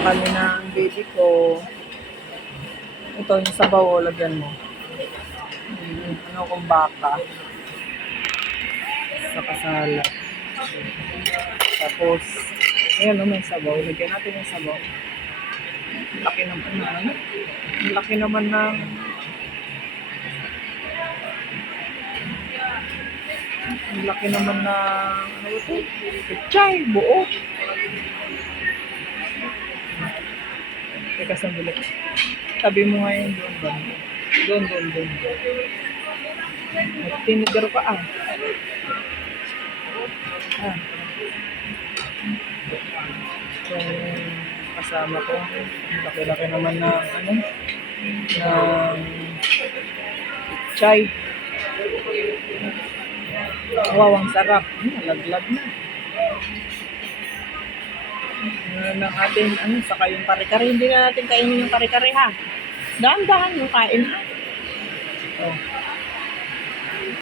kanina ang baby ko. Ito yung sabaw, lagyan mo. Ano kung baka. Sa kasala. Tapos, ayan o, may sabaw. Lagyan natin yung sabaw. Laki naman na, ano? Laki naman ng laki naman na ano ito? Pechay, buo. Teka, sandali. Tabi mo ngayon doon ba? Doon. Tinidor ka ah. So, kasama ko. Laki-laki naman na ano? Na chai. Wow, ang sarap. Laglag na. Ng ating ano, saka yung kare-kare. Hindi na natin kainin yung kare-kare ha. Dahan-dahan yung kain ha. Oh.